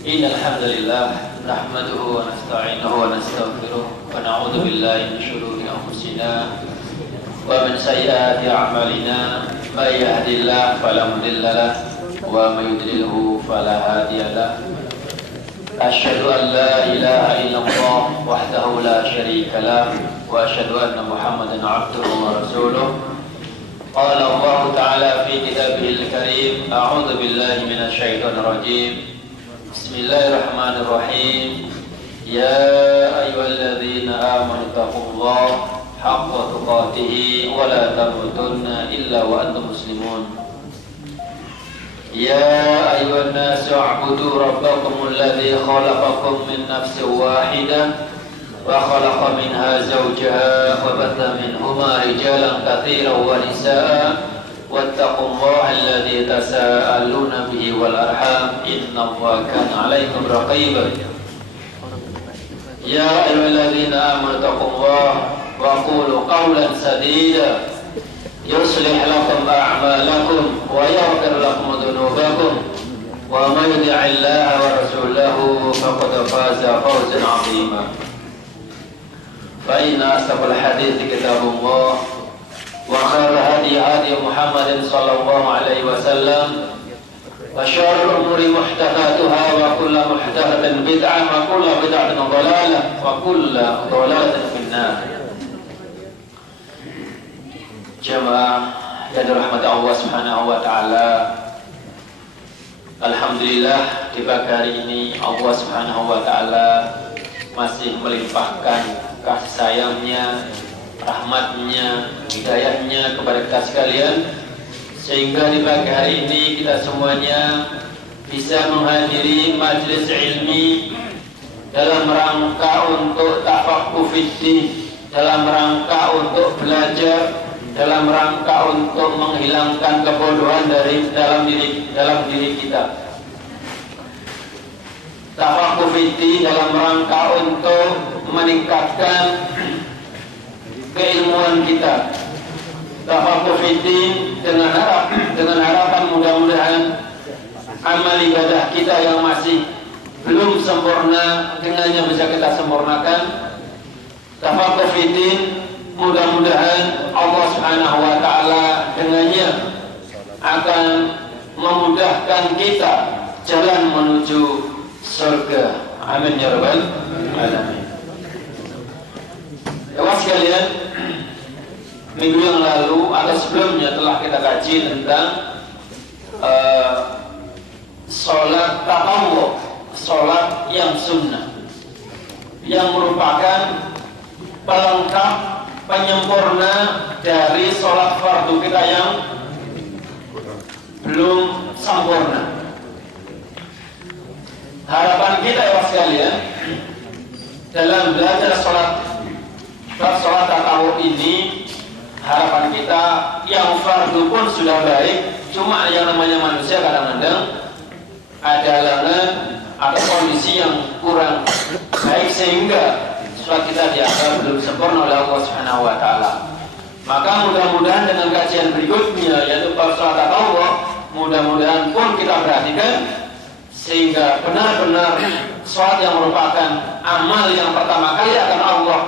إن الحمد لله نحمده ونستعينه ونستغفره ونعوذ بالله من شرور أنفسنا ومن سيئات أعمالنا من يهد الله فلا مضل له ومن يضلله فلا هادي له أشهد أن لا إله إلا الله وحده لا شريك له وأشهد أن محمدا عبده ورسوله قال الله تعالى في كتابه الكريم أعوذ بالله من الشيطان الرجيم بسم الله الرحمن الرحيم يا أيها الذين آمنوا اتقوا الله حق تقاته ولا تموتن إلا وأنتم مسلمون يا أيها الناس اعبدوا ربكم الذي خلقكم من نفس واحدة وخلق منها زوجها وبث منهما رجالا كثيرا ونساء واتقوا الله الذي تساءلون به والأرحام إن الله كان عليكم رقيبا يا أيها الذين آمنوا اتقوا الله وقولوا قولا سديدا يصلح لكم أعمالكم ويغفر لكم ذنوبكم ومن يطع الله ورسوله فقد فاز فوزا عظيما فإن أصدق الحديث كتاب الله وخير الهدي هدي محمد صلى الله عليه وسلم وشر الأمور محدثاتها وكل محدثة بدعة وكل بدعة ضلالة وكل ضلالة في النار. Jamaah yang dirahmati Allah Subhanahu wa taala. Alhamdulillah di pagi hari ini Allah Subhanahu wa taala masih melimpahkan kasih sayangnya, rahmatnya, hidayahnya kepada kita sekalian, sehingga di pagi hari ini kita semuanya bisa menghadiri majelis ilmi dalam rangka untuk tafaqquh fiddin, dalam rangka untuk belajar, dalam rangka untuk menghilangkan kebodohan dari dalam diri kita. Tafaqquh fiddin dalam rangka untuk meningkatkan keilmuan kita. Tafaqquh fiddin dengan harapan mudah-mudahan amal ibadah kita yang masih belum sempurna dengannya bisa kita sempurnakan. Tafaqquh fiddin mudah-mudahan Allah Subhanahu wa taala dengannya akan memudahkan kita jalan menuju surga. Amin ya rabbal alamin. Teman sekalian, minggu yang lalu atau sebelumnya telah kita kaji tentang sholat tatawwu, sholat yang sunnah, yang merupakan pelengkap, penyempurna dari sholat fardu kita yang belum sempurna. Harapan kita ya sekalian dalam belajar sholat tatawwu ini, harapan kita yang fardu pun sudah baik, cuma yang namanya manusia kadang-kadang ada halangan atau kondisi yang kurang baik sehingga sholat kita dianggap belum sempurna oleh Allah Subhanahu wa taala. Maka mudah-mudahan dengan kajian berikutnya yaitu sholat tatawwu, mudah-mudahan pun kita perhatikan sehingga benar-benar sholat yang merupakan amal yang pertama kali akan Allah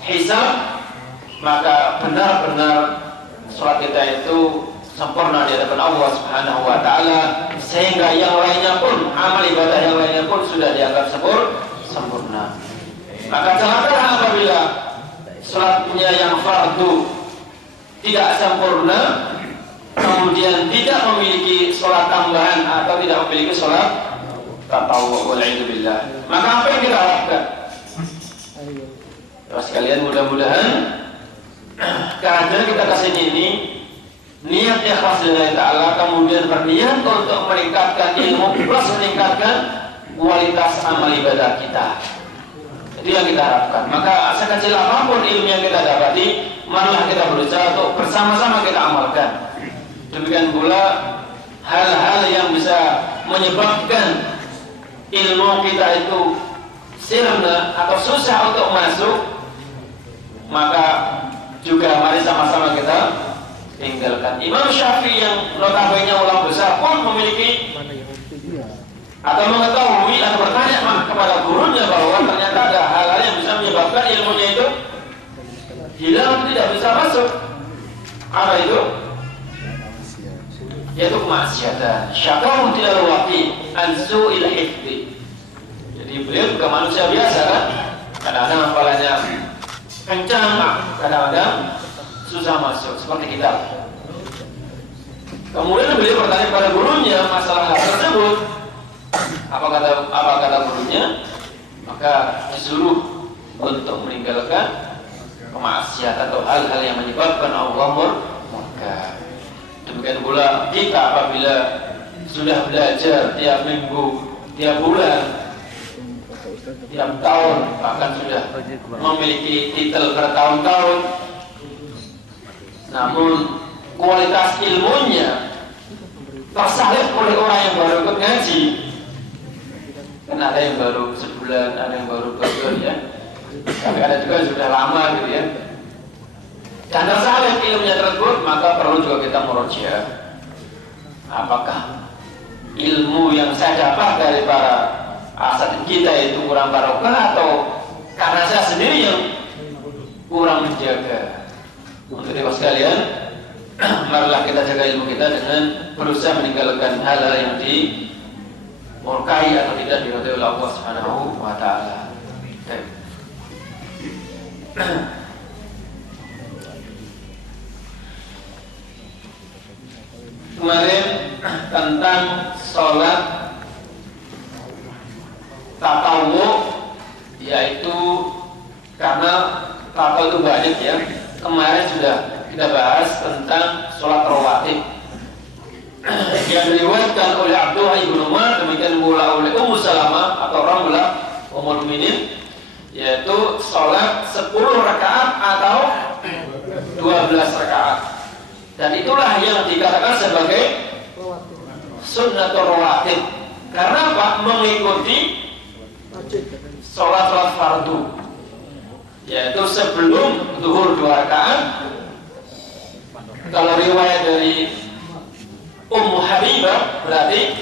hisab, maka benar-benar sholat kita itu sempurna di hadapan Allah Subhanahu wa taala, sehingga yang lainnya pun, amal ibadah yang lainnya pun sudah dianggap sempurna. Maka celakalah apabila sholatnya yang fardu tidak sempurna, kemudian tidak memiliki sholat tambahan atau tidak memiliki sholat tatawwu, wal'idzubillah. Maka apa yang kita harapkan? Terus sekalian, mudah-mudahan kehadiran kita kesini ini niat ikhlas lillahi ta'ala, kemudian berniat untuk meningkatkan ilmu plus meningkatkan kualitas amal ibadah kita. Itu yang kita harapkan. Maka sekecil apapun ilmu yang kita dapati, marilah kita berusaha untuk bersama-sama kita amalkan. Demikian pula hal-hal yang bisa menyebabkan ilmu kita itu sirna atau susah untuk masuk, maka juga mari sama-sama kita tinggalkan. Imam Syafi'i yang notabene ulama besar pun memiliki atau mengetahui atau bertanya kepada gurunya bahwa ternyata ada hal-hal yang bisa menyebabkan ilmunya itu hilang, tidak bisa masuk. Apa itu? Yaitu kemaksiatan. Syakahu tilal waqi an su'il hifdi. Jadi beliau juga manusia biasa kan? Kadang-kadang hafalannya kencang, kadang-kadang susah masuk seperti kita. Kemudian beliau bertanya kepada gurunya masalah hal tersebut. Apa kata gurunya? Maka disuruh untuk meninggalkan kemaksiatan atau hal-hal yang menyebabkan Allah murka. Demikian pula kita apabila sudah belajar tiap minggu, tiap bulan, tiap tahun, bahkan sudah memiliki titel bertahun-tahun, namun kualitas ilmunya tersalib oleh orang yang baru ikut ngaji. Kan ada yang baru sebulan, ada yang baru 2 bulan ya. Tapi ada juga yang sudah lama gitu ya. Dan tersalib ilmunya tersebut, maka perlu juga kita murojaah. Apakah ilmu yang saya dapat dari para asatidz kita itu kurang barokah, atau karena saya sendiri yang kurang menjaga? Untuk itu sekalian, marilah kita jaga ilmu kita dengan berusaha meninggalkan hal-hal yang dimurkai atau tidak diridhoi oleh Allah Subhanahu wa taala. Kemarin tentang sholat tatawu, yaitu karena tatawu itu banyak ya. Kemarin sudah kita bahas tentang sholat rawatib yang diriwayatkan oleh Abdullah ibn Umar, demikian pula oleh Ummu Salamah atau Ramlah Ummul Mukminin, yaitu sholat 10 rakaat atau 12 rakaat. Dan itulah yang dikatakan sebagai sunnatul rawatib. Karena apa? Mengikuti sholat fardu, yaitu sebelum zuhur 2 rakaat. Kalau riwayat dari Ummu Habibah berarti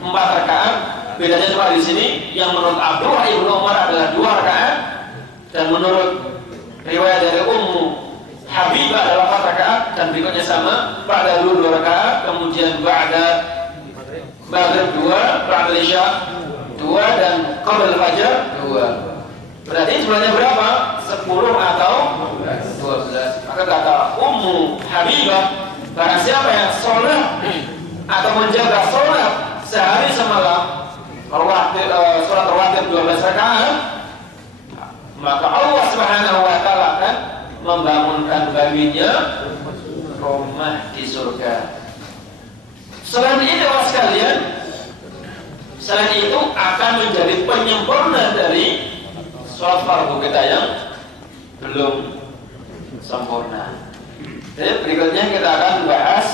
4 rakaat. Bedanya cuma di sini, yang menurut Abdullah ibn Umar adalah 2 rakaat, dan menurut riwayat dari Ummu Habibah adalah 4 rakaat, dan berikutnya sama, pada dulu 2 rakaat, kemudian ba'da maghrib 2, ba'da isya 2, dan qabla fajar 2. Berarti sebenarnya berapa? 10 atau 12. Maka kata Ummu Habibah, barang siapa yang sholat atau menjaga sholat sehari semalam, sholat rawatib 12 rakaat, maka Allah Subhanahu wa taala akan membangunkan baginya rumah di surga. Selain itu sekalian, selain itu akan menjadi penyempurna dari sholat fardu kita yang belum sempurna. Jadi berikutnya kita akan bahas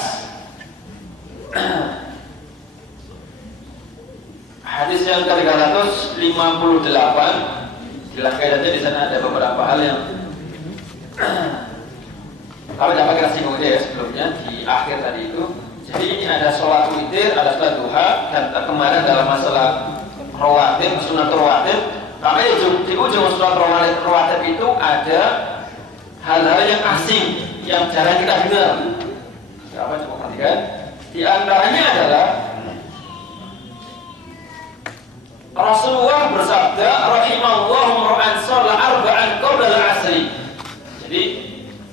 hadis yang ke-358. Silahkan saja, di sana ada beberapa hal yang kalau dapat kita singgung aja ya sebelumnya di akhir tadi itu. Jadi ini ada sholat witir, ada sholat duha, dan kemarin dalam masalah rawatib, sunnatul rawatib. Karena di ujung sholat rawatib itu ada hal-hal yang asing yang jarang kita dengar. Apa coba perhatikan? Di antaranya adalah Rasulullah bersabda, rahimallahu mar'an shalla arba'an qabla al-'asri. Jadi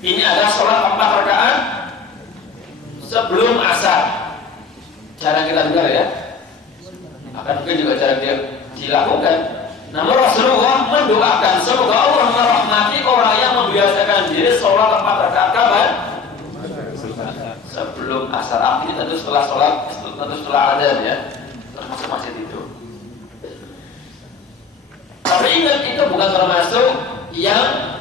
ini ada sholat 4 rakaat sebelum asar. Jarang kita dengar ya. Akan mungkin juga jarang dilakukan. Namun Rasulullah mendoakan semoga Allah merahmati orang yang membiasakan diri sholat 4 rakaat kapan? Sebelum asar. Artinya tentu setelah sholat, tentu setelah adzan ya. Termasuk masjid itu. Tapi ingat, itu bukan termasuk yang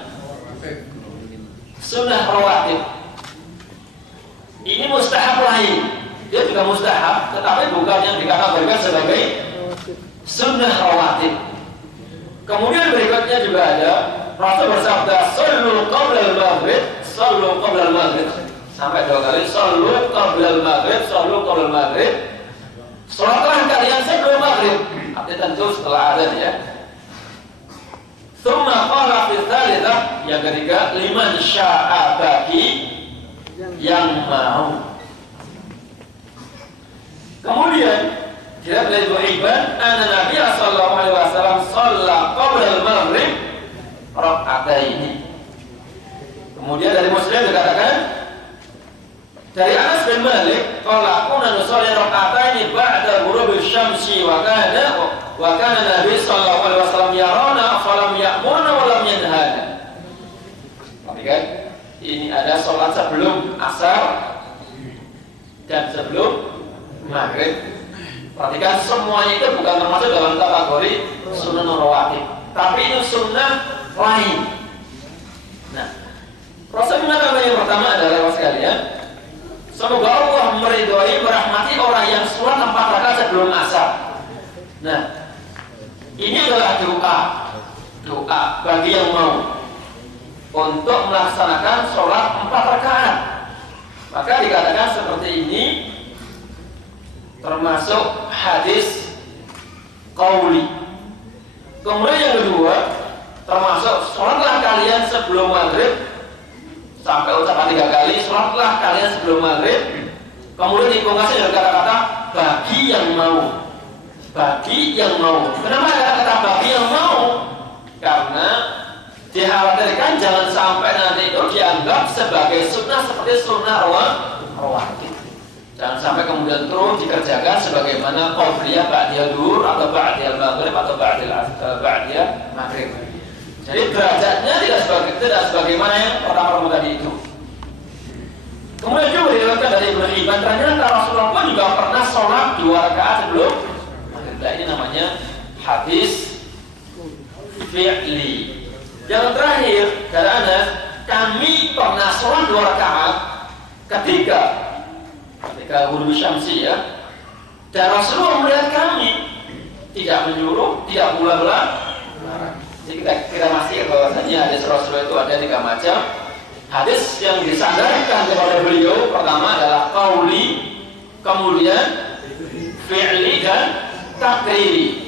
sunnah rawatib. Ini mustahab lain. Dia juga mustahab, tetapi bukan yang dikategorikan sebagai sunnah rawatib. Kemudian berikutnya juga ada Rasul bersabda, "Shallu qabla al-maghrib, shallu qabla al-maghrib." Sampai 2 kali, "Shallu qabla al-maghrib, shallu qabla al-maghrib." Salatlah kalian sebelum maghrib. maghrib, artinya tentu setelah adzan ya. Tsumma qala fi tsalitsah, yang ketiga, liman syaa, bagi yang mau. Kemudian dia dari Ibnu Hibban, anna Nabi sallallahu alaihi wasallam shalla qabla al-maghrib rak'ataini. Kemudian dari Muslim dikatakan dari Anas bin Malik, qala kunna nusalli rak'ataini ba'da ghurubi syamsi wa kana Nabi sallallahu alaihi wasallam yarana falam ya'murna wa lam yanhana. Perhatikan, ini ada sholat sebelum asar dan sebelum maghrib. Perhatikan, semuanya itu bukan termasuk dalam kategori sunnah rawatib, tapi itu sunnah lain. Nah, Rasul mengatakan yang pertama adalah sekalian, semoga Allah meridhoi, merahmati orang yang sholat 4 rakaat sebelum asar. Nah, ini adalah doa bagi yang mau untuk melaksanakan sholat 4 rakaat. Maka dikatakan seperti ini termasuk hadis qauli. Kemudian yang kedua, termasuk sholatlah kalian sebelum maghrib, sampai ucapan 3 kali, sholatlah kalian sebelum maghrib. Kemudian dipungkasi dengan kata-kata bagi yang mau. Bagi yang mau. Kenapa kata-kata bagi yang mau? Karena dikhawatirkan jangan sampai nanti itu dianggap sebagai sunnah seperti sunnah rawatib. Jangan sampai kemudian terus dikerjakan sebagaimana qabliyah ba'diyah duhur atau ba'diyah maghrib atau ba'diyah maghrib. Jadi derajatnya tidak sebagaimana yang pertama tadi itu. Kemudian juga diriwayatkan dari Ibnu Hibban, ternyata Rasulullah pun juga pernah sholat 2 rakaat sebelum maghrib. Ini namanya hadis fi'li. Yang terakhir dari Anas, kami pernah sholat 2 rakaat ketika ghurubi syamsi ya. Dan Rasulullah melihat kami, tidak menyuruh, tidak pula melarang. Jadi kita masih bahwasanya hadis Rasulullah itu ada 3 macam. Hadis yang disandarkan kepada beliau pertama adalah qauli, kemudian fi'li dan takriri.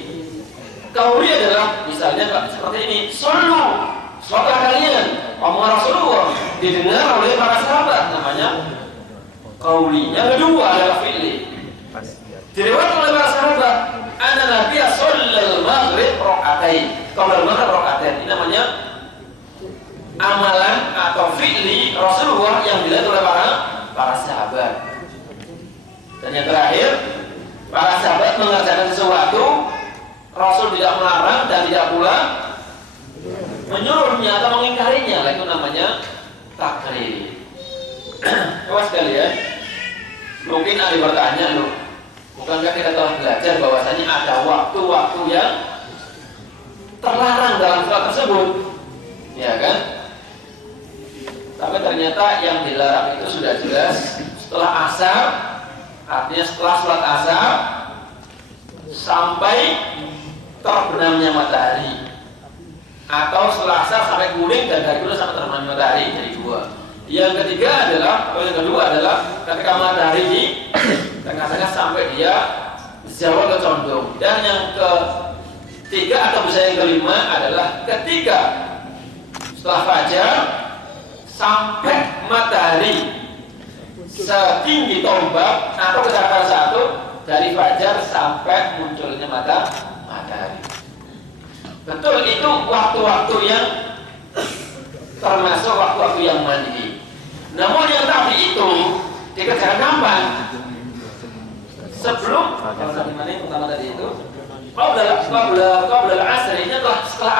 Qauli adalah misalnya seperti ini, sholatlah kalian, omongan Rasulullah didengar oleh para sahabat, namanya qauli. Yang kedua adalah fi'li, diriwayatkan oleh para sahabat, anna Nabi shallal maghrib rak'atain, qabla maghrib rak'atain. Ini namanya amalan atau fi'li Rasulullah yang dilihat oleh para sahabat. Dan yang terakhir, para sahabat mengerjakan sesuatu, Rasul tidak melarang dan tidak pula menyuruhnya atau mengingkarinya. Itu namanya takrir. Kawan sekalian, mungkin ada bertanya, loh, bukankah kita telah belajar bahwasanya ada waktu-waktu yang terlarang dalam sholat tersebut, ya kan? Tapi ternyata yang dilarang itu sudah jelas setelah asar, artinya setelah sholat asar sampai terbenamnya matahari, atau setelah asar sampai kuning dan dari kuning sampai terbenamnya matahari, jadi 2. Yang ketiga adalah, atau yang kedua adalah ketika matahari di tengah-tengah sampai dia zawal ke condong. Dan yang ketiga atau bisa yang kelima adalah ketika setelah fajar sampai matahari setinggi tombak atau kecepatan 1 dari fajar sampai munculnya matahari. Betul, itu waktu-waktu yang termasuk waktu-waktu yang mandi. Namun yang tadi itu dikerjakan kapan? Sebelum mana yang pertama tadi itu? Qabla asar, ini adalah setelah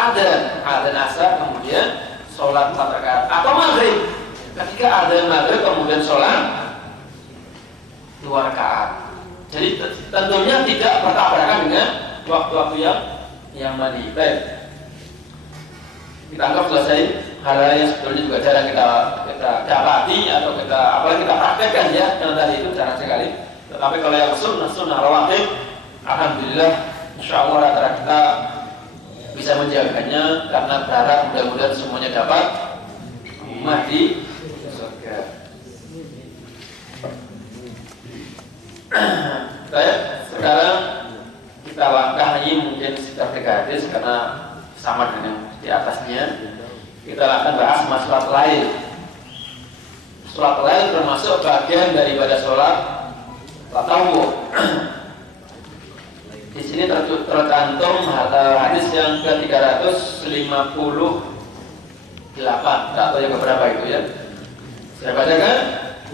adzan asar, kemudian sholat 4 rakaat atau maghrib. Ketika adzan maghrib kemudian sholat 2 rakaat. Jadi tentunya tidak bertabrakan dengan waktu-waktu yang mandi. Baik, kita anggap selesai hal-hal yang sebetulnya juga jarang kita dapati atau apalagi kita praktekkan ya. Yang tadi itu jarang sekali. Tetapi kalau yang sunnah rawatib, alhamdulillah, insyaallah rata-rata kita bisa menjaganya, karena berharap mudah-mudahan semuanya dapat mati surga. Baik, sekarang kita mungkin sekitar 3 hadis karena sama dengan di atasnya. Kita akan bahas masalah lain. Sholat lain termasuk bagian daripada sholat tatawwu. Di sini tercantum hadis yang ke-358. Tak tahu yang keberapa itu ya. Saya bacakan.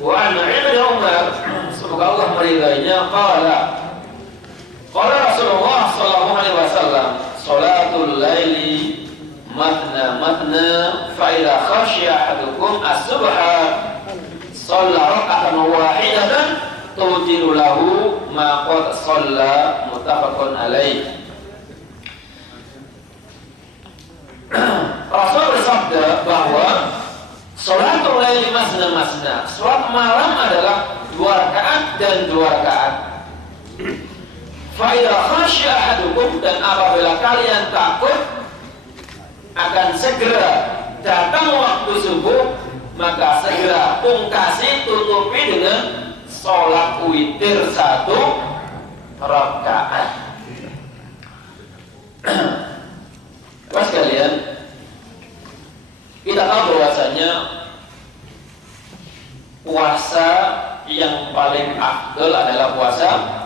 Wa an Ibnu Umar, semoga Allah meridainya, qala Rasulullah sallallahu alaihi wasallam, sholatul laili matna matna fa idza khashiya ahadukum as-subha shalla rak'atan wahidatan tutiru lahu ma qad shalla, muttafaqun alaih. Rasul bersabda bahwa sholatul laili masna masna, sholat malam adalah 2 rakaat dan 2 rakaat. Fa idza khashiya ahadukum, dan apabila kalian takut akan segera datang waktu subuh, maka segera pungkasi tutupi dengan sholat witir 1 rakaat. Pas kalian, kita tahu bahwasanya puasa yang paling afdal adalah puasa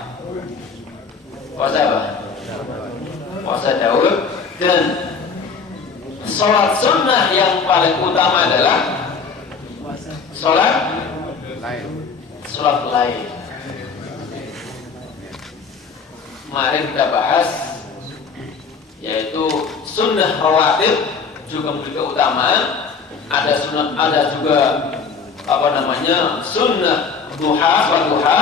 apa? Puasa Daud. Dan sholat sunnah yang paling utama adalah sholat lain. Kemarin kita bahas yaitu sunnah rawatib juga memiliki keutamaan. Ada juga sunnah duha,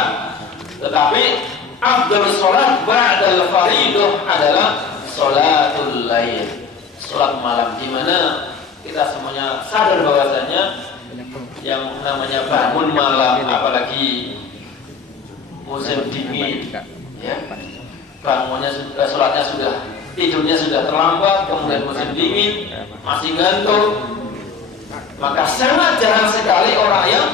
tetapi afdal sholat ba'dal faridah adalah sholatul lail, sholat malam, di mana kita semuanya sadar bahwasanya yang namanya bangun malam, apalagi musim dingin, ya, bangunnya sholatnya tidurnya sudah terlambat, kemudian musim dingin masih ngantuk, maka sangat jarang sekali orang yang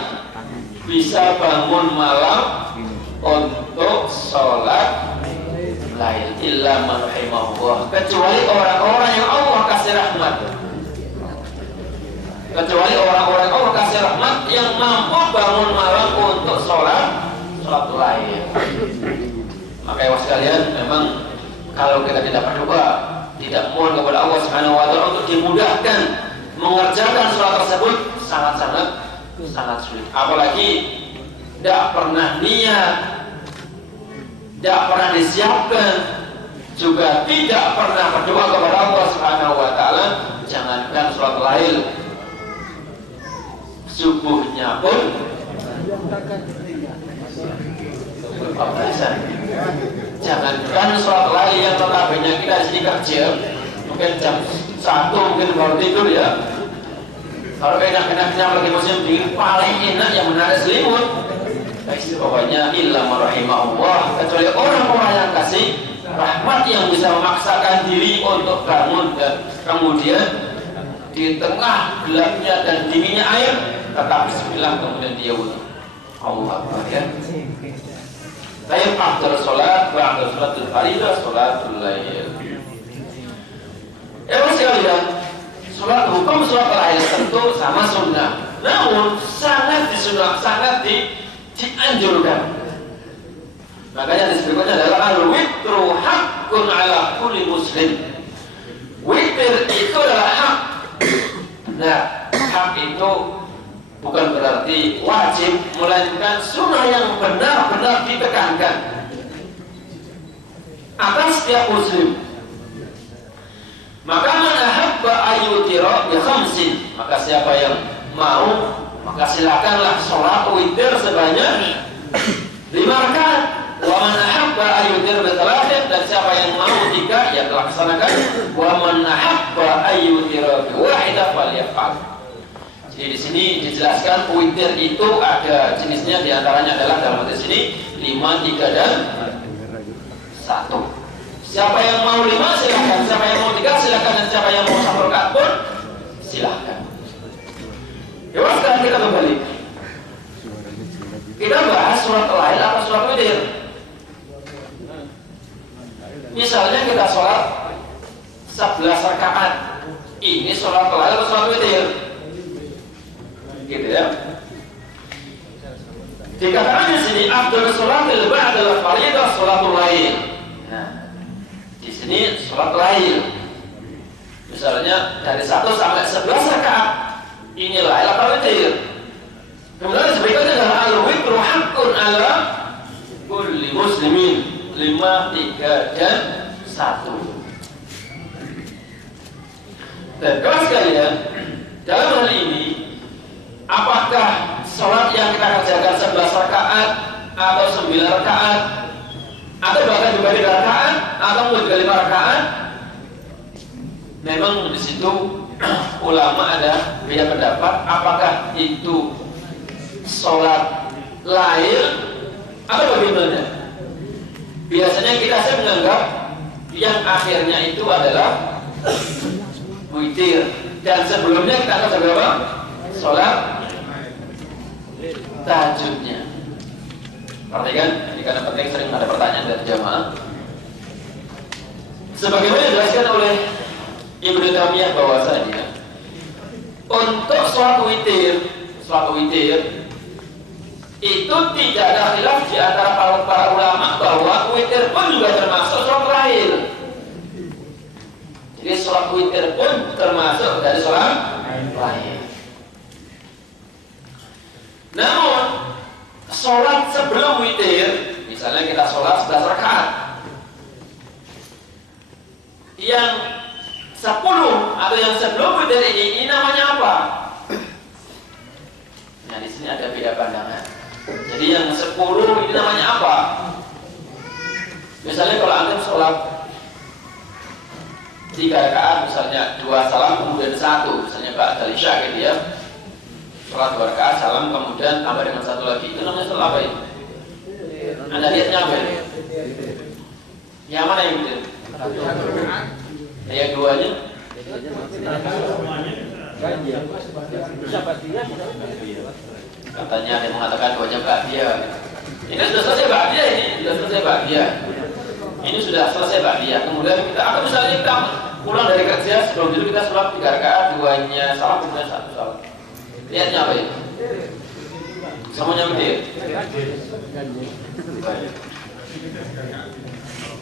bisa bangun malam untuk sholat lain, illa man rahimahullah, kecuali orang-orang yang Allah kasih rahmat, yang mampu bangun malam untuk sholat lain. Maka ya sekalian, memang kalau kita tidak berdoa, tidak mohon kepada Allah Subhanahu wa taala untuk dimudahkan mengerjakan sholat tersebut, sangat sulit. Apalagi tidak pernah niat, tidak pernah disiapkan, juga tidak pernah berdoa kepada Allah Subhanahu wa taala, jangankan sholat lain, subuhnya pun jangankan sholat lain yang notabene kita di sini kerja mungkin jam 1 mungkin baru tidur ya. Kalau enak-enaknya lagi musim dingin, paling enak yang menarik selimut. Pokoknya illa marahimahullah, kecuali orang-orang yang kasih rahmat yang bisa memaksakan diri untuk bangun dan kemudian di tengah gelapnya dan dinginnya air tetap bismillah kemudian dia wudu. Allah Akbar ya. Saya afdal sholat wa afdal sholatul faridah sholatul lail. Sekalian, hukum sholat lain tentu sama sunnah, namun sangat dianjurkan. Makanya di berikutnya adalah al-witru haqqun ala kulli muslim. Witir itu adalah hak. Nah, hak itu bukan berarti wajib, melainkan sunnah yang benar-benar ditekankan atas setiap muslim. Maka man ahabba ayyutira bi khamsin, maka siapa yang mau, maka silakanlah sholat witir sebanyak 5 rakaat. Wa man ahabba ayyutir bi thalathin, dan siapa yang mau 3 ya laksanakan. Wa man ahabba ayyutira bi wahidah falyaf'al. Jadi di sini dijelaskan witir itu ada jenisnya, diantaranya adalah dalam hadis ini 5, 3 dan 1. Siapa yang mau 5 silahkan, siapa yang mau 3 silahkan, dan siapa yang mau 1 rakaat pun silahkan. Ya sekarang kita kembali. Kita bahas surat lain apa surat witir? Misalnya kita sholat 11 rakaat, ini sholat lail atau sholat witir? Gitu ya. Dikatakan di sini afdal sholatil ba'dal fardhi sholatul lail. Nah, di sini sholat lail. Misalnya dari 1 sampai 11 rakaat, ini lail atau witir. Kemudian berikutnya adalah al-witru haqqun ala kulli muslimin 5, 3, dan 1. Dan kalau sekalian, dalam hal ini, apakah sholat yang kita kerjakan 11 rakaat atau 9 rakaat atau bahkan juga 3 rakaat atau juga 5 rakaat, memang di situ ulama ada beda pendapat apakah itu sholat lail atau bagaimana. Biasanya saya menganggap yang akhirnya itu adalah witir, dan sebelumnya kita akan berapa? Sholat tahajudnya. Perhatikan, ini karena penting, sering ada pertanyaan dari jamaah. Sebagaimana dijelaskan oleh Ibnu Taimiyah bahwasanya untuk sholat witir itu tidak ada khilaf di antara para ulama bahwa witir pun juga termasuk sholat lail. Jadi sholat witir pun termasuk dari sholat lail. Namun sholat sebelum witir, misalnya kita sholat 11 rakaat, yang 10 atau yang sebelum witir ini namanya apa? Nah, di sini ada beda pandangan. Jadi yang 10 ini namanya apa? Misalnya kalau antum sholat 3 rakaat, misalnya 2 salam kemudian 1, misalnya ba'da isya gitu ya. Sholat 2 rakaat salam kemudian tambah dengan 1 lagi, itu namanya sholat apa ini? Anda lihatnya apa ini? Yang mana yang betul? Yang 2-nya? Katanya ada yang mengatakan 2-nya ba'diyah. Ini sudah selesai ba'diyah, ini sudah selesai ba'diyah. Kemudian kita atau misalnya kita pulang dari kerja, sebelum itu kita sholat 3 rakaat, 2-nya salam kemudian 1 salam. Lihatnya apa ini? Semuanya betul.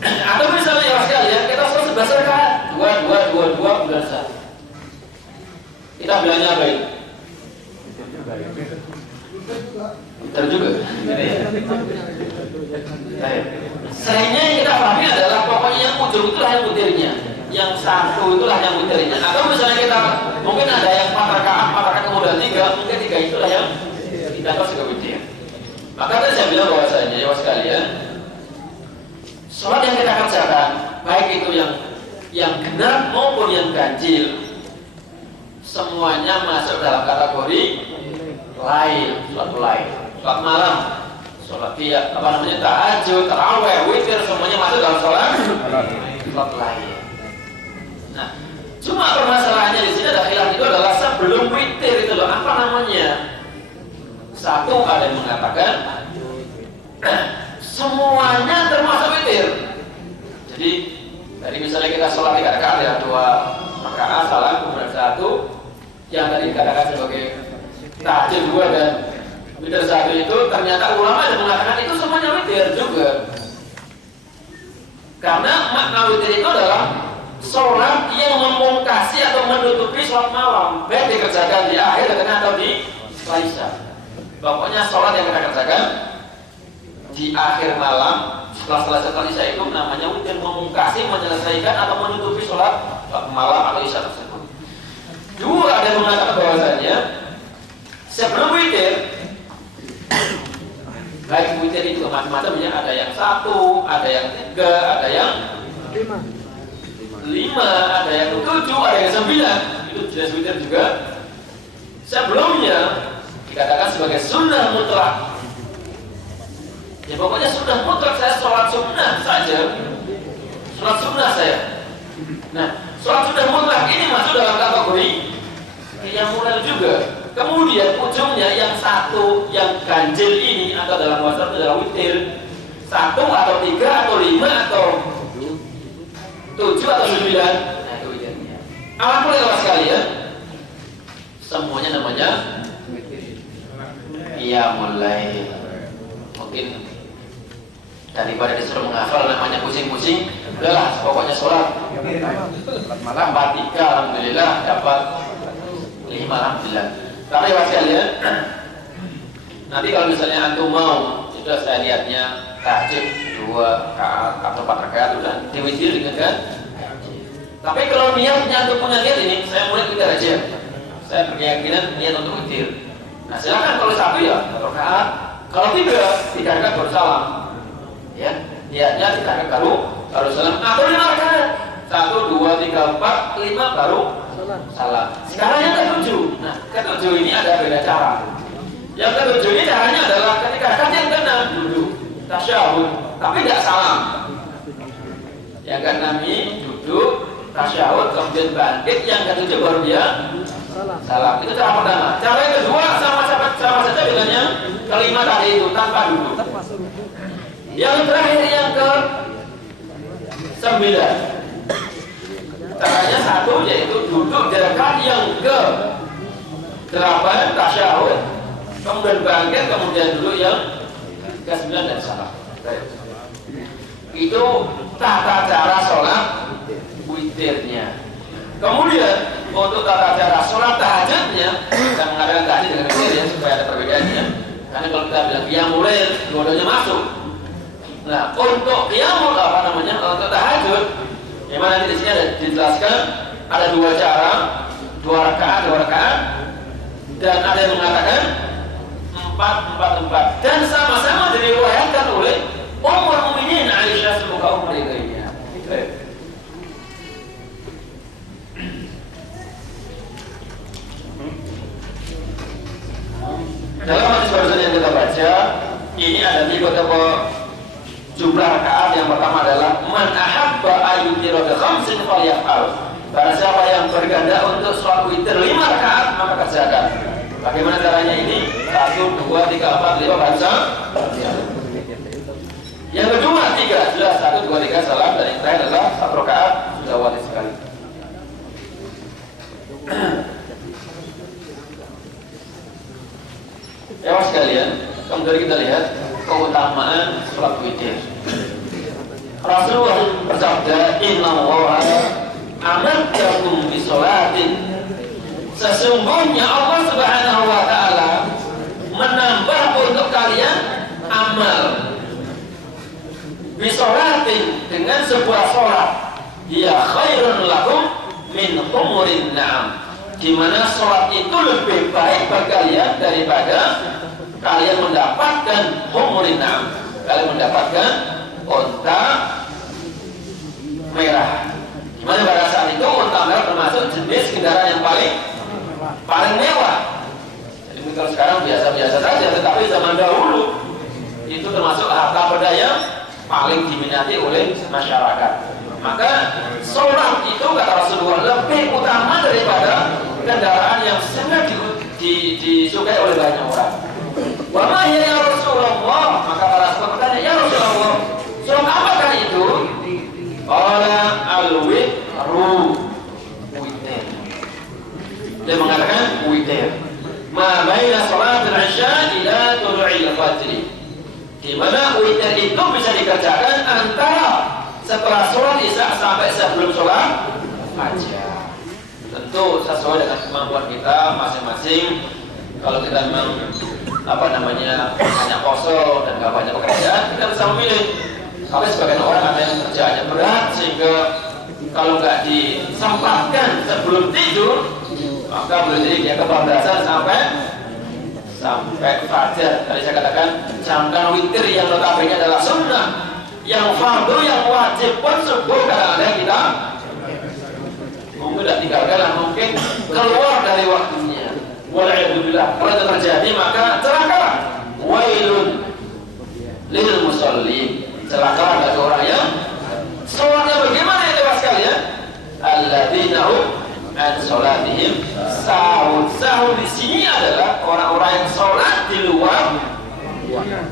Atau misalnya ya sekalian kita sholat 11 rakaat, 2 kemudian 1. Kita bilangnya apa ini? Betul juga. Seringnya yang kita pahami adalah pokoknya yang ujung itulah yang witirnya, yang 1 itulah yang witirnya. Atau misalnya kita mungkin ada yang 4 rakaat kemudian 3, mungkin 3 itulah yang kita tahu sebagai witir. Maka tadi saya bilang bahwasanya ya sekalian, sholat yang kita kerjakan, baik itu yang genap maupun yang ganjil, semuanya masuk dalam kategori lail, sholat lail, sholat malam, sholat tahajud, tarawih, witir, semuanya masuk dalam sholat lail. Nah, cuma permasalahannya di sini ada khilaf itu adalah sebelum witir itu loh, apa namanya? Satu ada yang mengatakan semuanya termasuk witir. Jadi dari misalnya kita sholat 3 rakaat ya 2 rakaat salam kemudian 1, yang tadi dikatakan sebagai tahajud 2 dan witir 1 itu ternyata ulama yang mengatakan itu semuanya witir juga. Karena makna witir itu adalah sholat yang memungkasi atau menutupi sholat malam, baik dikerjakan di akhir, di tengah atau di isya. Pokoknya sholat yang kita kerjakan di akhir malam setelah selesai isya itu namanya witir, memungkasi, menyelesaikan atau menutupi sholat malam atau isya tersebut. Dua ada yang mengatakan bahwasanya sebelum witir, baik witir itu macam-macamnya, ada yang 1, ada yang 3, ada yang 5, ada yang 7, ada yang 9, itu jelas witir juga. Sebelumnya dikatakan sebagai sunnah mutlak. Ya pokoknya sunnah mutlak, saya sholat sunnah saja, sholat sunnah saya. Nah, sholat sunnah mutlak ini masuk dalam kategori yang mulai juga. Kemudian ujungnya yang 1, yang ganjil ini atau dalam bahasa itu adalah witir, 1 atau 3 atau 5 atau 7 atau 9? Nah itu witirnya. Alhamdulillah sekalian, semuanya namanya qiyamul lail. Mungkin daripada disuruh menghafal namanya pusing-pusing, udahlah pokoknya sholat malam 4-3 alhamdulillah, dapat 5 alhamdulillah. Tapi ya sekalian, nanti kalau misalnya antum mau, sudah saya lihatnya tahajud 2 rakaat atau 4 rakaat udah diwitir dengan kan. Tapi kalau niatnya untuk punya niat ini, saya mulai witir aja. Saya berkeyakinan niat untuk witir. Nah silakan kalau 1 ya 4 rakaat. Kalau 3 rakaat baru salam. Ya, niatnya 3 rakaat baru salam. Atau 5 rakaat. 1, 2, 3, 4, 5 baru salam. Sekarang yang ke-7. Nah, ke-7 ini ada beda cara. Yang ke-7 ini caranya adalah ketika rakaat yang ke-6 duduk tasyahud, tapi tidak salam. Yang ke-6 ini duduk tasyahud, kemudian bangkit. Yang ke-7 baru dia salam. Itu cara pertama. Cara yang kedua sama saja bedanya. Kelima tadi itu tanpa duduk. Yang terakhir yang ke-9. Caranya 1 yaitu duduk di rakaat yang ke-8 tasyahud, kemudian bangkit, kemudian duduk yang ke-9 dan salam. Itu tata cara sholat witirnya. Kemudian untuk tata cara sholat tahajudnya, kita mengadakan tahajud dengan witir ya, supaya ada perbedaannya. Karena kalau kita bilang qiyamul lail, dua-duanya masuk. Nah, untuk qiyamul untuk tahajud, yang mana di sini ada dijelaskan ada 2 cara, 2 rakaat, dan ada yang mengatakan 4 dan sama-sama diriwayatkan oleh Ummul Mukminin Aisyah semoga umur lainnya. Dalam hadis barusan yang kita baca, ini ada 3 jumlah rakaat. Yang pertama adalah man ahabba ayyutira bi khamsin falyaf'al. Barang siapa yang berganda untuk sholat witir 5 rakaat maka kerjakan. Bagaimana caranya ini? 1, 2, 3, 4, 5 baca. Yang kedua 3 jelas 1, 2, 3 salam, dan yang terakhir adalah 1 rakaat sudah wajib sekali. Ya sekalian, kemudian kita lihat keutamaan sholat witir. Rasulullah bersabda, Innallaha amaddakum bi sholatin. Sesungguhnya Allah Subhanahu wa taala menambah untuk kalian amal bi sholatin, dengan sebuah sholat, ya khairun lakum min humurin na'am, di mana sholat itu lebih baik bagi kalian daripada kalian mendapatkan humurin na'am, kalian mendapatkan unta merah. Di mana pada saat itu unta merah termasuk jenis kendaraan yang paling mewah. Jadi kalau sekarang biasa-biasa saja, tetapi zaman dahulu itu termasuk harta benda yang paling diminati oleh masyarakat. Maka sholat itu kata Rasulullah lebih utama daripada kendaraan yang sangat disukai oleh banyak orang. Wa ma ya Rasulullah, maka para sahabat bertanya, ya Rasulullah, sholat apakah itu? Qala al-witru, witir. Dia mengatakan witir. Ma baina sholatil isya ila tulu'il fajr. Di mana witir itu bisa dikerjakan antara setelah sholat isya sampai sebelum sholat fajar. Tentu sesuai dengan kemampuan kita masing-masing. Kalau kita memang hanya kosong dan nggak banyak pekerjaan, kita bisa memilih. Tapi sebagian orang ada yang kerjaannya berat, sehingga kalau nggak disempatkan sebelum tidur, maka boleh jadi dia kebablasan sampai fajar. Tadi saya katakan jamkan witir yang notabene adalah sunnah, yang fardu, yang wajib pun subuh kadang-kadang kita mungkin tidak tinggalkan, mungkin keluar dari waktunya. Wal'iyadzubillah. Kalau itu terjadi maka celaka. Wailun lil musallin. Celaka bagi orang yang sholatnya bagaimana itu sekalian? Alladzina hum an sholatihim sahun. Sahun di sini adalah orang-orang yang sholat di luar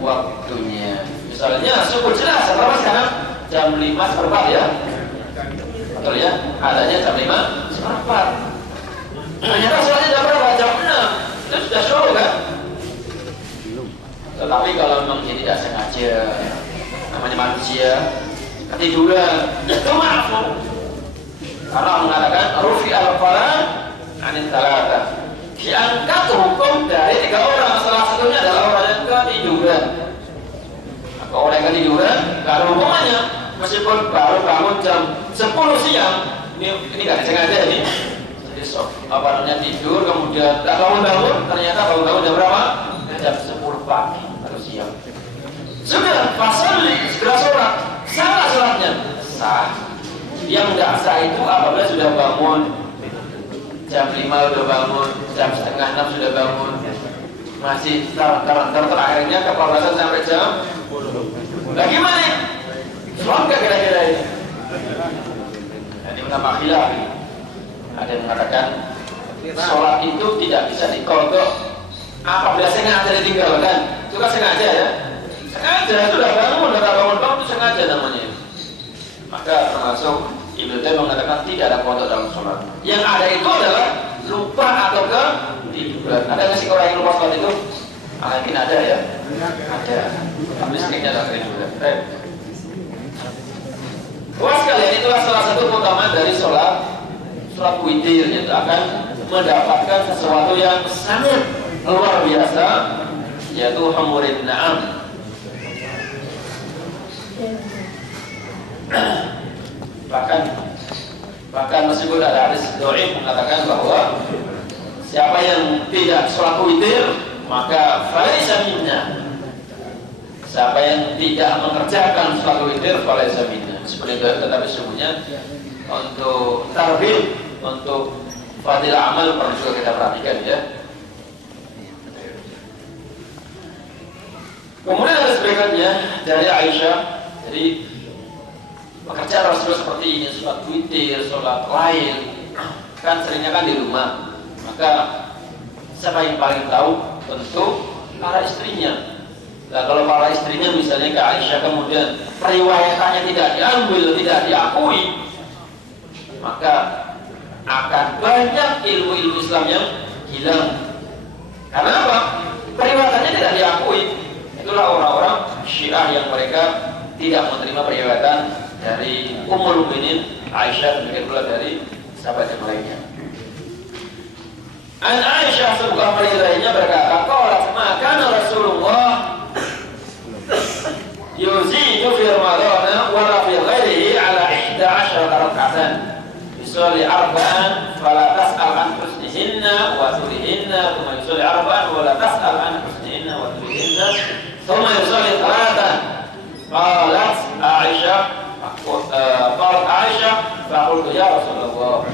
waktunya. Misalnya subuh jelas, berapa sekarang? Jam 5 seperempat ya. ya, adanya jam 5 seperempat. Ternyata sholatnya jam berapa? Jam 6. Itu sudah syukur kan? Tetapi kalau memang dia tidak sengaja, namanya manusia, ketiduran, itu maafmu. Karena mengatakan rufi al-qalam anil talata, diangkat hukum dari 3 orang, salah satunya adalah orang yang ketiduran. Maka orang yang ketiduran gak ada hubungannya, meskipun baru bangun jam 10 siang, ini gak disengaja ini. Jadi apa namanya tidur kemudian gak bangun-bangun, ternyata bangun-bangun jam berapa? Jam 10 pagi atau siang. Sudah fasali segera sholat, salah sholatnya sah. Yang tidak sah itu apabila sudah bangun jam 5 sudah bangun, jam setengah 6 sudah bangun, masih terakhirnya kepablasan sampai jam 10. Nah gimana? Sholat gak kira-kira ini? Ini menambah khilaf. Ada yang mengatakan sholat itu tidak bisa dikodok apabila sengaja ditinggalkan. Itu kan sengaja ya? Sengaja, itu udah bangun, udah bangun itu sengaja namanya. Maka termasuk Ibnu Taimiyah mengatakan tidak ada kodok dalam sholat. Yang ada itu adalah lupa atau ketiduran. Ada nggak sih orang yang lupa sholat itu? Mungkin ada ya? Ada. Tapi seringnya ada ketiduran. Wah sekalian, itulah salah satu keutamaan dari sholat witir, yaitu akan mendapatkan sesuatu yang sangat luar biasa, yaitu humurin na'am. bahkan meskipun ada hadis dhaif mengatakan bahwa siapa yang tidak sholat witir maka falaisa minna. Siapa yang tidak mengerjakan sholat witir falaisa minna. Seperti itu, tetapi sesungguhnya untuk tarbih, untuk fadilah amal perlu juga kita perhatikan ya. Kemudian ada berikutnya dari Aisyah, jadi pekerjaan Rasulullah seperti ini, sholat witir, sholat lain, kan seringnya kan di rumah. Maka siapa yang paling tahu? Tentu para istrinya. Nah kalau para istrinya misalnya ke Aisyah kemudian periwayatannya tidak diambil, tidak diakui, maka akan banyak ilmu-ilmu Islam yang hilang. Karena apa? Periwayatannya tidak diakui. Itulah orang-orang Syiah yang mereka tidak menerima periwayatan dari Ummul Mukminin Aisyah, demikian pula dari sahabat yang lainnya. An Aisyah sebuah periwayatnya berkata, qalat maka Rasulullah yuzidu fi Ramadan wa la fi ghairihi ala 11 rak'atan. Yusalli arba'an fala tas'al an husnihinna wa tulihinna, thumma yusalli arba'an wa la tas'al an husnihinna wa tulihinna, thumma yusalli thalathan. Qalat Aisyah, faqultu ya Rasulullah,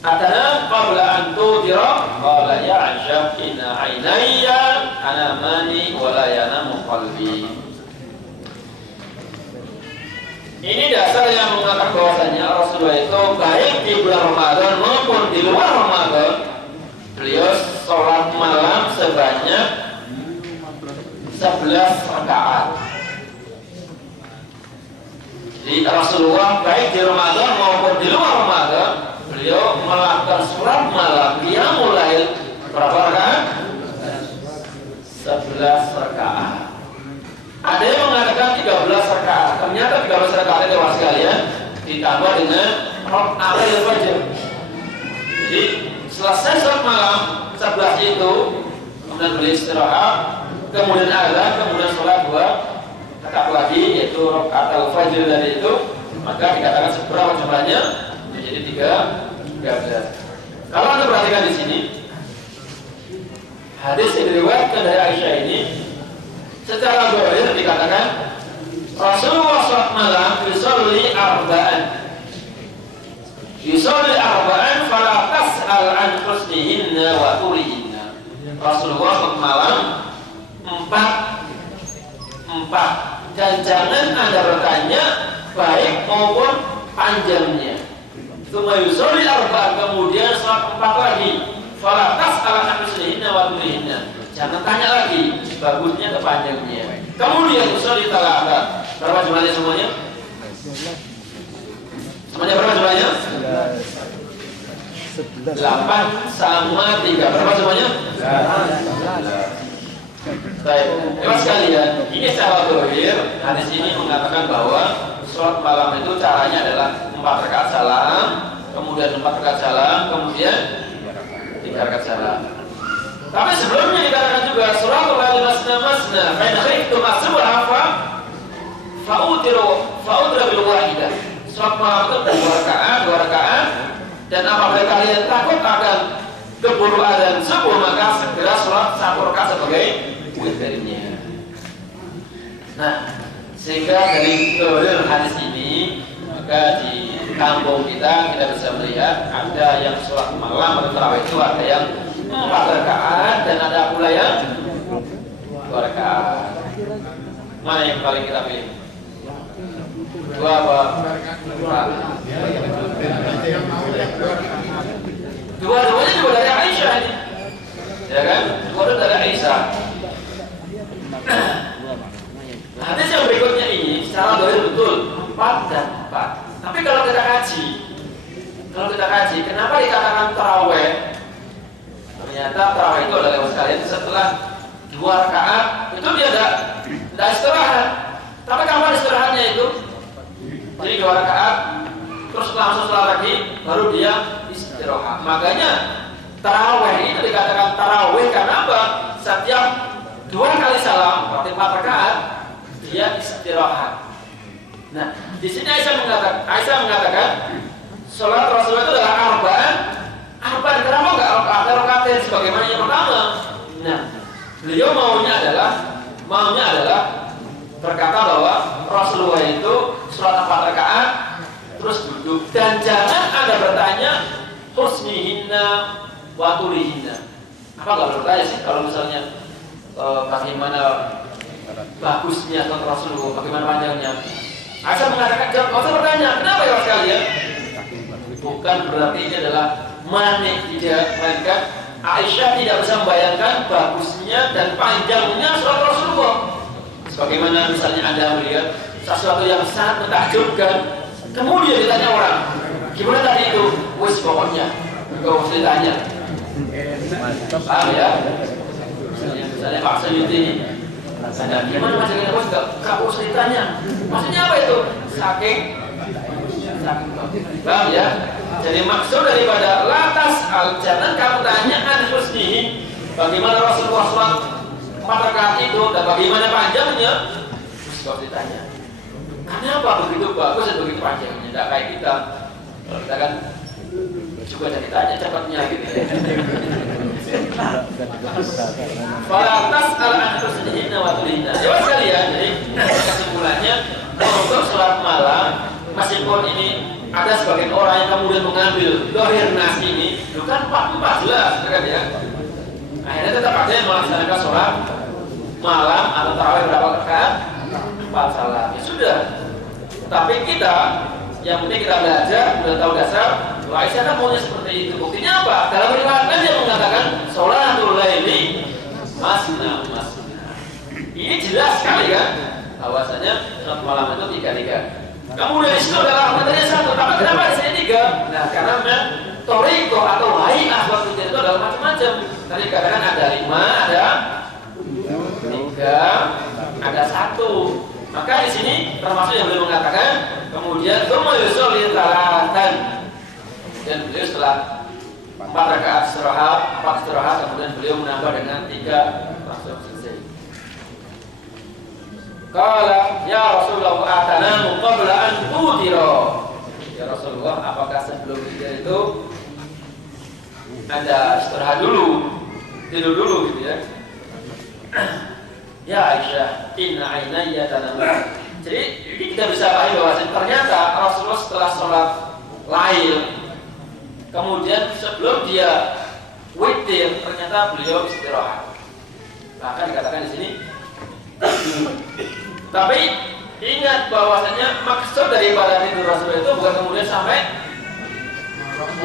atana qabla an tudira? Qala ya Aisyah, inna aynayya anamani wa la yanamu qalbi. Ini dasar yang mengatakan bahwasanya Rasulullah itu baik di bulan Ramadan maupun di luar Ramadan, beliau sholat malam sebanyak 11 rakaat. Jadi Rasulullah baik di Ramadan maupun di luar Ramadan, beliau melakukan sholat malam qiyamul lail berapa rakaat? 11 rakaat. Ada yang mengatakan 13 rakaat. Ternyata 13 rakaat itu sekalian ditambah dengan rakaat fajr. Jadi selesai sholat malam 11 itu, kemudian beliau istirahat, kemudian azan, kemudian sholat 2 rakaat lagi, yaitu rakaat fajr dari itu, maka dikatakan seberapa jumlahnya? Menjadi 13. Kalau Anda perhatikan di sini, hadis yang diriwayatkan dari Aisyah ini secara zahir dikatakan Rasulullah sholat malam yusolli arba'an fala tas'al an husnihinna wa tulihinna. Rasulullah sholat malam 4 dan jangan Anda bertanya baik maupun panjangnya. Tsumma yusolli arba'an, kemudian sholat 4 lagi, fala tas'al an husnihinna wa tulihinna. Jangan tanya lagi bagusnya ke panjangnya. Kemudian usul di talata. Berapa jumlahnya semuanya? Semuanya berapa jumlahnya? 8 sama 3. Berapa semuanya? 11. Baik, Bapak sekalian, ini secara zahir hadis ini mengatakan bahwa sholat malam itu caranya adalah 4 rakaat salam, kemudian 4 rakaat salam, kemudian 3 rakaat salam. Tapi sebelumnya dikatakan juga sholatul laili masna masna, fa in khiftum asbaha fa'utiru bil wahidah. Sholat malam itu 2 rakaat, dan apabila kalian takut akan keburu adzan subuh, maka segera sholat 1 rakaat sebagai witirnya. Nah, sehingga dari hadis ini, maka di kampung kita bisa melihat ada yang sholat malam atau tarawih itu ada yang 4 rakaat dan ada pula yang 2 rakaat. Mana yang paling kita pilih? 2 apa? 4. Dua-duanya juga dari Aisyah ini, ya kan? Dua-duanya dari Aisyah. Hadis yang berikutnya ini secara dohir betul 4 dan 4. Tapi kalau kita kaji, kenapa dikatakan taraweh? Ternyata taraweh itu adalah sekalian setelah 2 rakaat itu dia tidak istirahat. Tapi kapan istirahatnya itu? Jadi 2 rakaat terus langsung sholat lagi, baru dia istirahat. Makanya taraweh itu dikatakan taraweh karena apa? Setiap 2 kali salam, berarti 4 rakaat, dia istirahat. Nah, di sini Aisyah mengatakan sholat Rasulullah itu adalah arba'an. Kenapa enggak ada rakaatain sebagaimana yang pertama? Nah, beliau maunya adalah berkata bahwa Rasulullah itu sholat 4 rakaat terus duduk, dan jangan ada bertanya husnihinna wa tulihinna. Apa enggak bertanya sih kalau misalnya bagaimana bagusnya sholat Rasulullah, bagaimana panjangnya? Aisyah mengatakan, jangan usah bertanya, kenapa ya sekalian? Bukan berarti ini adalah manik, tidak, melainkan Aisyah tidak bisa membayangkan bagusnya dan panjangnya sholat Rasulullah. Sebagaimana misalnya Anda melihat sesuatu yang sangat mentakjubkan, kemudian ditanya orang, gimana tadi itu? Wis pokoknya, enggak usah ditanya. Paham ya? Misalnya Pak Sayuti, gimana macamnya? Enggak usah ditanya. Maksudnya apa itu? Saking. Paham ya? Jadi maksud daripada latas jangan kamu tanya an husnihi, bagaimana Rasulullah sholat 4 rakaat itu dan bagaimana panjangnya, harus ditanya. Kenapa begitu bagus dan begitu panjangnya? Tidak kayak kita. Kalau kita kan juga jadi tanya cepatnya gitu. Falatas al-anfusihina wa tulina. Jawab sekalian, jadi kesimpulannya untuk sholat malam, meskipun ini ada sebagian orang yang kemudian mengambil dohir nas ini, itu kan 4 jelas, kan ya? Akhirnya tetap ada yang melaksanakan sholat malam atau tarawih berapa rakaat? 4 salam. Ya sudah. Tapi kita, yang penting kita belajar, sudah tahu dasar. Aisyah kan maunya seperti itu. Buktinya apa? Dalam riwayat kan dia mengatakan sholatul laili masna. Ini jelas sekali kan? Bahwasanya sholat malam itu 3. Kemudian itu adalah materinya 1. Tapi kenapa di sini 3? Nah, karena toriko atau hay'ah sholat witir itu adalah macam-macam. Tadi dikatakan ada 5, ada 3, ada 1. Maka di sini termasuk yang beliau mengatakan kemudian tsumma yusolli tsalatan. Dan beliau setelah 4 rakaat istirahat, kemudian beliau menambah dengan 3 langsung selesai. Qala ya Rasulullah atanamu qabla an tudira. Ya Rasulullah, apakah sebelum tidur itu Anda istirahat dulu, tidur dulu gitu ya? Ya Aisyah, inna ainayya tanamu. Jadi ini kita bisa pahami bahwa ternyata Rasulullah setelah sholat lail, kemudian sebelum dia witir, ternyata beliau istirahat. Bahkan dikatakan di sini. Tapi ingat bahwasanya maksud daripada tidur Rasulullah itu bukan kemudian sampai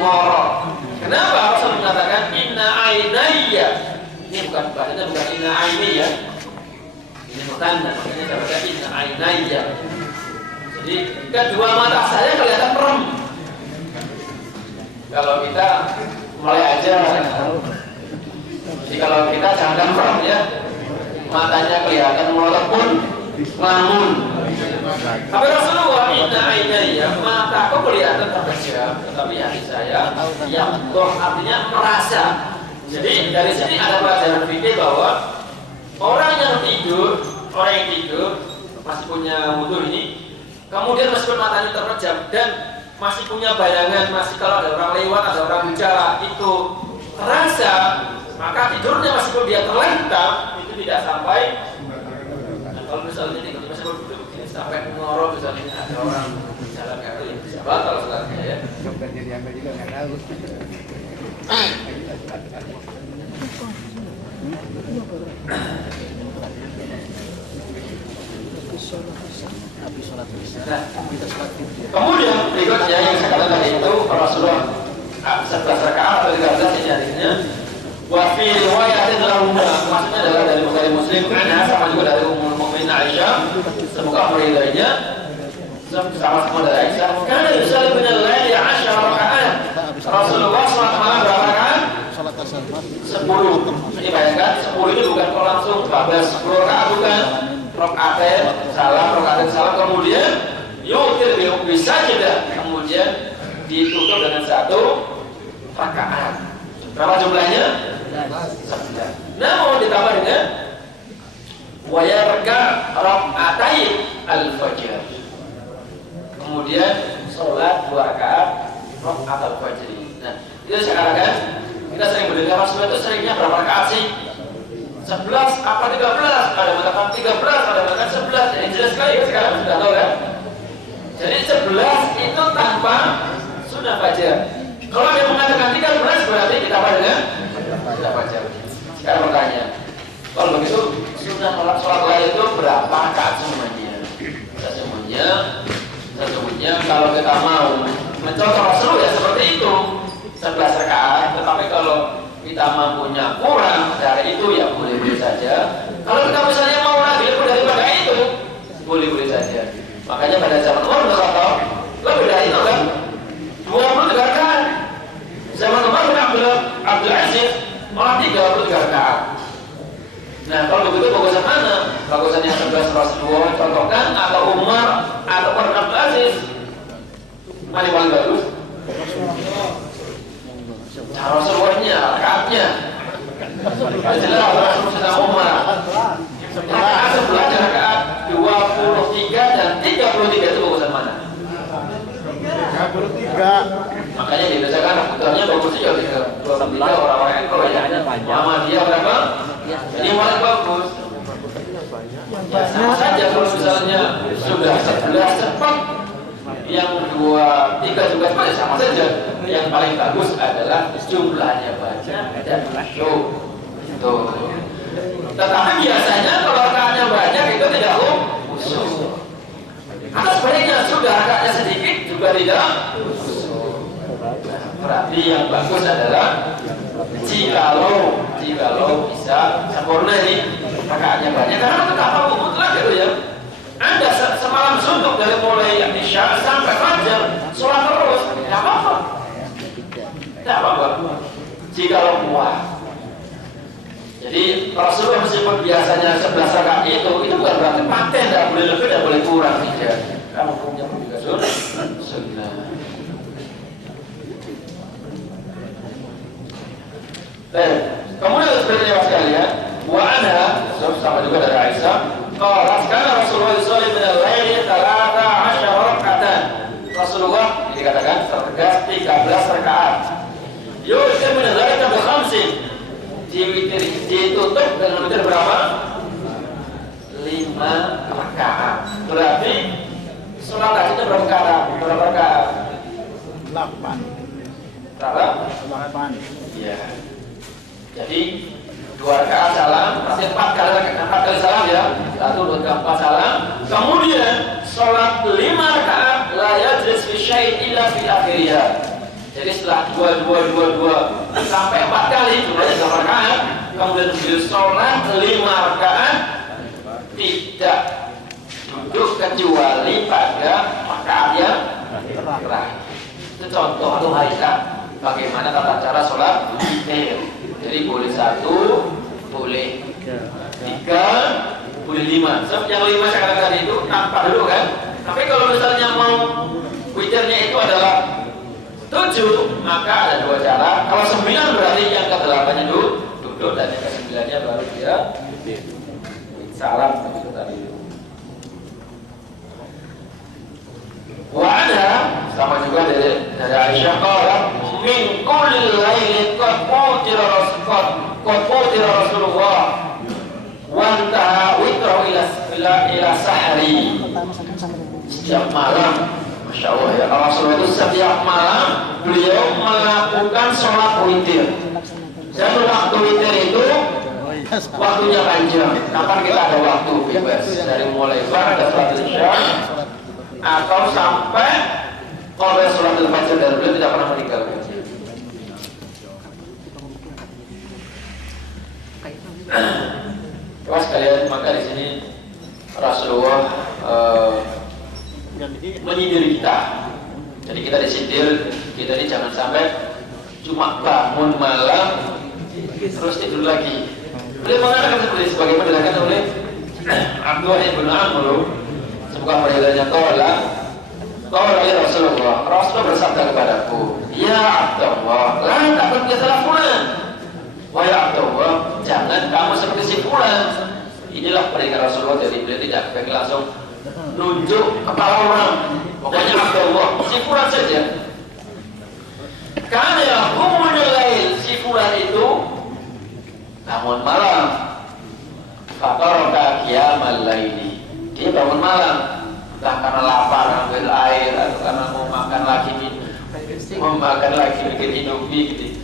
ngorok. Kenapa Rasul mengatakan inna ainayya? Ini bukan bahasanya bukan inna ainiyya. Ini bertanda, makanya saya baca inna ainayya. Jadi kedua mata saya kelihatan merem. Kalau kita mulai aja. Jadi kalau kita jangan front ya, matanya kelihatan melotot pun ngelamun. Tapi Rasulullah inna ainaya, mataku kelihatan terpejam, tetapi hati saya yang toh artinya merasa. Jadi dari sini ada pelajaran fikih bahwa orang yang tidur masih punya wudu ini, kemudian meskipun matanya terpejam dan masih punya bayangan, masih kalau ada orang lewat, ada orang bicara itu terasa, maka tidurnya meskipun dia terlentang itu tidak sampai. Nah, kalau misalnya tidur meskipun duduk begini sampai ngorok, misalnya ada orang jalan kaki yang bisa batal setelahnya ya. Jadi diambil juga nggak tahu. Kemudian berikutnya yang saya katakan tadi itu Rasulullah 11 rakaat atau 13 ini hadisnya. Wa fi riwayatin lahumma, maksudnya adalah dari Bukhari Muslim, anha sama juga dari Ummul Mukminin Aisyah, semoga meridainya, sama-sama dari Aisyah. Karena yusalli min al-laili 10 rakaat. Rasulullah salat malam berapa rakaat? 10. Jadi bayangkan 10 itu bukan kalau langsung 14, 10 rakaat bukan. Rakaat salam, kemudian yutir bisa tidak, kemudian ditutup dengan 1 rakaat. Berapa jumlahnya? 11. Namun ditambah dengan wa yarka rakaatain al-fajr. Kemudian sholat 2 rakaat rakaat al-fajr. Nah, itu saya katakan kita sering mendengar Rasulullah itu seringnya berapa rakaat sih? 11 apa 13? Ada mengatakan 13, ada mengatakan 11. Jadi jelas sekali ya, sekarang sudah tahu kan? Jadi 11 itu tanpa sunnah fajar. Kalau ada mengatakan 13 berarti ditambah dengan sunnah fajar. Sekarang bertanya, kalau begitu sunnah sholat lain itu berapa rakaat semuanya? Sesungguhnya kalau kita mau mencontoh Rasul ya seperti itu, 11 rakaat. Tetapi kalau kita mampunya kurang dari itu ya boleh-boleh saja. Kalau kita misalnya mau lagi lebih daripada itu, boleh-boleh saja. Makanya pada zaman Umar bin Khattab lebih dari itu kan 23 rakaat. Zaman Umar bin Abdul Aziz malah 33 rakaat. Nah kalau begitu bagusan mana? Bagusan yang 11 Rasulullah contohkan, atau Umar atau Umar bin Abdul Aziz? Mana yang paling bagus? Rasulullah-nya, rakaatnya. Jelas Rasulullah Umar. Rakaat sebelah rakaat 23 dan 33 itu bagusan mana? 33. Makanya dibiasakan rebutannya bagus juga 23 orang-orang yang kalau ya Muhammadiyah berapa? Jadi yang paling bagus. Ya sama saja kalau misalnya sudah 11 cepat, yang 2, 3 juga cepat, sama saja. Yang paling bagus adalah jumlahnya banyak dan tuh. Tetapi biasanya kalau rakaatnya banyak itu tidak khusyuk. Atau sebaliknya sudah rakaatnya sedikit juga tidak khusyuk. Berarti yang bagus adalah jikalau bisa sempurna ini rakaatnya banyak, karena tetap mutlak gitu ya. Anda semalam suntuk dari mulai Isya sampai Fajar sholat terus, tidak apa-apa. Tidak apa-apa. Jikalau kuat. Jadi Rasulullah meskipun biasanya 11 rakaat itu bukan berarti paten, tidak boleh lebih, tidak boleh kurang tidak. Kamu hukumnya pun juga sunnah. Kemudian seperti yang sekalian, wa anha sama juga dari Aisyah, qala kana Rasulullah sallallahu alaihi wasallam 13 rakaatan. Rasulullah dikatakan tertegas 13 rakaat. Yu'ti min dzalika bi khamsin. Ditutup dengan witir berapa? 5 rakaat. Berarti sholat tadi itu berapa rakaat? 8. Berapa? 8. Iya. Jadi 2 rakaat salam, berarti 4 kali salam ya. 1, 2, 3, 4 salam. Kemudian sholat 5 rakaat la yajlis fi syai'in illa fi akhiriyah. Jadi setelah 2 sampai 4 kali jumlahnya 8 rakaat, kemudian beliau sholat 5 rakaat tidak duduk kecuali pada rakaat yang terakhir. Itu contoh atau hakikat. bagaimana tata cara sholat witir. Jadi boleh 1, boleh 3, boleh 5. Sebab yang 5 saya katakan itu nampak dulu kan. Tapi kalau misalnya mau witirnya itu adalah 7, maka ada 2 cara. Kalau 9 berarti yang ke-8-nya duduk dan yang ke-9-nya baru dia salam begitu tadi. Wa'ada sama juga dari Aisyah qalat min kulli lailin qad qutira Rasulullah wa intaha witru ila sahri. Setiap malam, Masya Allah ya, Rasulullah itu setiap malam beliau melakukan sholat witir. Dan waktu witir itu waktunya panjang. Kapan kita ada waktu bebas? Dari mulai pada sholat isya atau sampai kalau sholat fajr, dan beliau tidak pernah meninggalkan. Terus kalian, maka di sini Rasulullah menyindir kita. Jadi kita disindir, kita ini jangan sampai cuma bangun malam terus tidur lagi. Beliau mengatakan seperti sebagaimana dilakukan oleh Abdullah bin Amr, semoga perhatiannya qala ya Rasulullah, Rasulullah bersabda kepadaku, ya Abdullah, la takut dia salah fulan. Wahai Abdullah, jangan kamu seperti si fulan. Inilah peringatan Rasulullah, jadi beliau tidak langsung nunjuk kepala orang. Pokoknya Abdullah, si fulan saja. Karena yang lain, si fulan itu bangun malam. Fataraka qiyamal laili. Dia bangun malam, entah karena lapar ambil air atau karena mau makan lagi bikin Indomie gitu.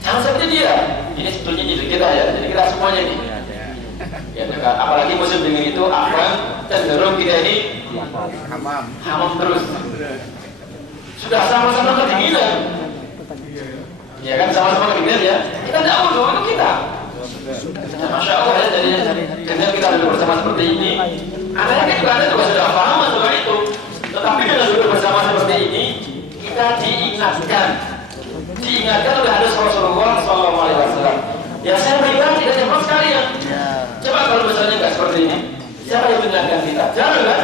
Jangan seperti dia. Ini sebetulnya jadi kita ya. Jadi kita semuanya nih. Ya, apalagi musim dingin itu akan cenderung kita ini hamam terus. Sudah sama-sama kedinginan. Ya kan, sama-sama kedinginan ya. Kita tidak butuh itu kita. Ya, Masya Allah ya. Jadi dengan kita duduk bersama seperti ini, anak-anak juga ada juga sudah paham soal itu. Tetapi dengan duduk bersama seperti ini, kita diingatkan oleh hadis Rasulullah SAW. Ya saya pribadi dan yang sekalian. Coba kalau misalnya nggak seperti ini, siapa yang mengingatkan kita? Jangan kan?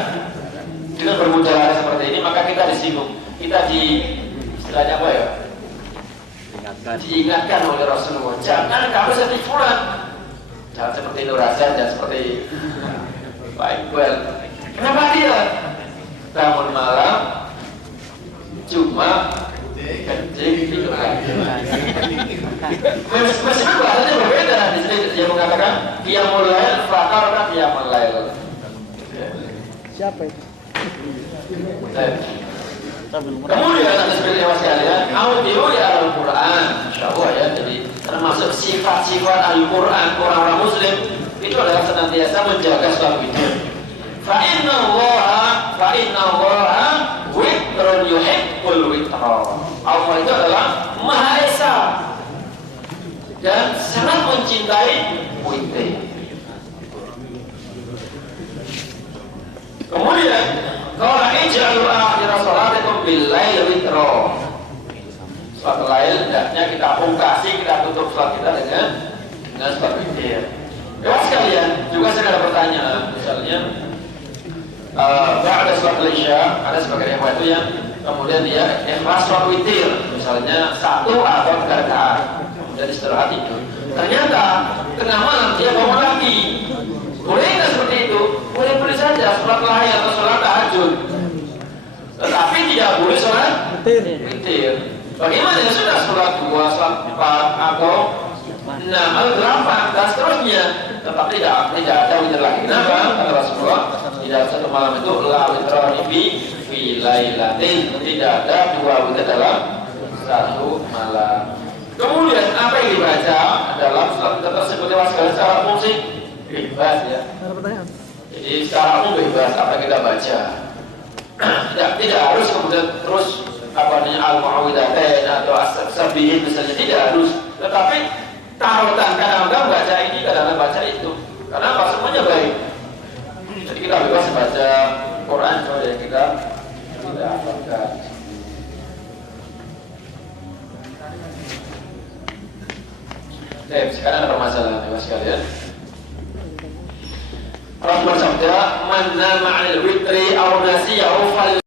Dengan berbicara seperti ini, maka kita disinggung. Kita istilahnya apa ya? Diingatkan oleh Rasulullah. Jangan kamu seperti fulan. Jangan seperti Nur Hasan dan seperti Pak Iqbal. Kenapa dia bangun malam cuma kencing tidur lagi? Meskipun bahasanya berbeda. Di sini dia mengatakan qiyamul lail, fatarna qiyamul lail. Siapa itu? Kemudian seperti yang sekalian, audio di Al-Quran, Masya Allah ya. Jadi termasuk sifat-sifat Al-Quran orang-orang Muslim itu adalah senantiasa menjaga sholat witir. Fa inna Allah witrun yuhibbul witra. Allah itu adalah Maha Esa dan sangat mencintai witir. Kemudian qala ij'alu akhira sholatikum bil lail witra. Sholat lail hendaknya kita pungkasi, kita tutup sholat kita dengan sholat witir. Ya sekalian, juga saya ada pertanyaan, misalnya ada sholat isya, ada sebagian yang itu yang kemudian dia ikhlas sholat witir, misalnya 1 atau 3 rakaat, kemudian istirahat tidur. Ternyata tengah malam dia bangun lagi. Boleh nggak seperti itu? Boleh saja sholat lain atau sholat tahajud. Tetapi tidak boleh sholat witir. Bagaimana ya sudah sholat 2, sholat 4 atau 6 atau 8 dan seterusnya. Tetapi tidak ada witir lagi. Kenapa? Kata Rasulullah, tidak satu malam itu la witrani fi lailatin. Tidak ada 2 witir dalam satu malam. Kemudian apa yang dibaca dalam sholat tersebut secara musik bebas ya. Jadi secara umum bebas apa yang kita baca. Tidak harus kemudian terus apa namanya al-mu'awwidhatain atau as-sabihin misalnya, tidak harus. Tetapi tarutan kadang-kadang baca ini, kadang-kadang baca itu. Karena apa? Semuanya baik. Jadi kita bebas baca Quran saja, kita tidak apa. Sekarang ada permasalahan ya sekalian. Rasul bersabda, "Man nama 'anil witri aw nasiyahu fal